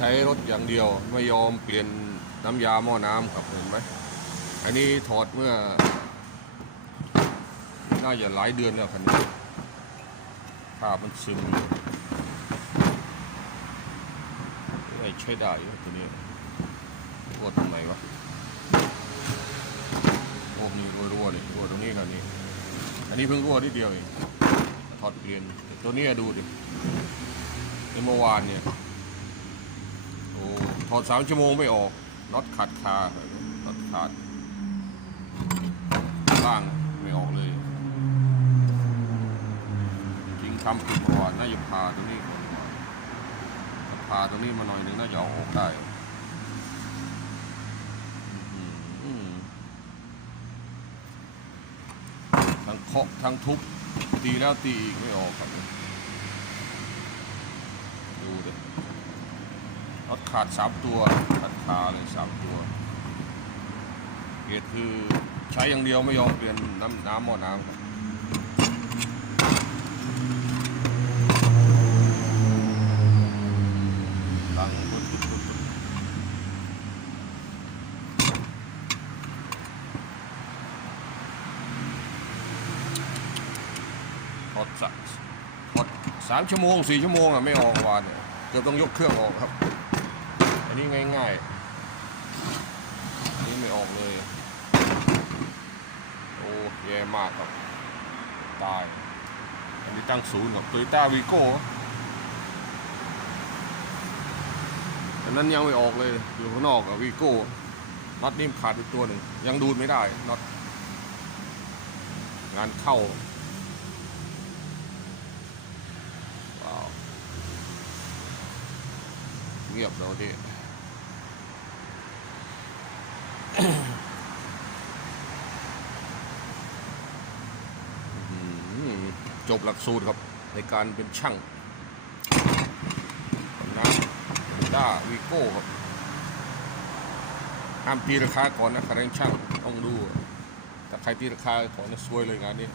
ช้รถอย่างเดียว ไม่ยอมเปลี่ยนน้ำยาหม้อน้ำครับเห็นไหมอันนี้ถอดเมื่อ น่าจะหลายเดือนแล้วคันนี้ภาพมันซึมอยู่ไม่ใช่ได้ตัวนี้รั่วตรงไหนวะโอ้มีรั่วรั่วเลยรั่วตรงนี้ครับนี่อันนี้เพิ่งรั่วนิดเดียวเองถอดเปลี่ยนตัวนี้ดูดิในเมื่อวานเนี่ย ถอดสามชั่วโมงไม่ออกน็อตขาดคาน็อตขาดล่างไม่ออกเลย จริงทำผิดประวัติน่าจะพาตรงนี้พาตรงนี้มาหน่อยหนึงน่าจะออกได้ทั้งเคาะทั้งทุบตีแล้วตีอีกไม่ออกครับ ดูเดิ รถขาดสามตัวขาดคาเลยสามตัวเหตุคือใช้อย่างเดียวไม่ยอมเปลี่ยนน้ำน้ำหม้อน้ำครับังปึ๊ดปึ๊ดปึ๊ดปึ๊ดถอดสักอดสามชั่วโมงสี่ชั่วโมงอะไม่ออกวานเนี่ยเกือบต้องยกเครื่องออกครับ อันนี้ง่ายๆอันนี้ไม่ออกเลย โอ้แย่มากครับ ตาย อันนี้ตั้งศูนย์กับโตโยต้าวีโก้อันนั้นยังไม่ออกเลย อยู่ข้างนอกกับวีโก้น็อตนี่มขาดอีกตัวหนึ่ง ยังดูดไม่ได้น็อตงานเข้าว้าวเงียบแล้วดิ จบหลักสูตรครับในการเป็นช่างนะด้าวีโก้ครับห้ามตีราคาก่อนนะคาเร่งช่างต้องดู แต่ใครตีราคาก่อนนะซวยเลยงานนี้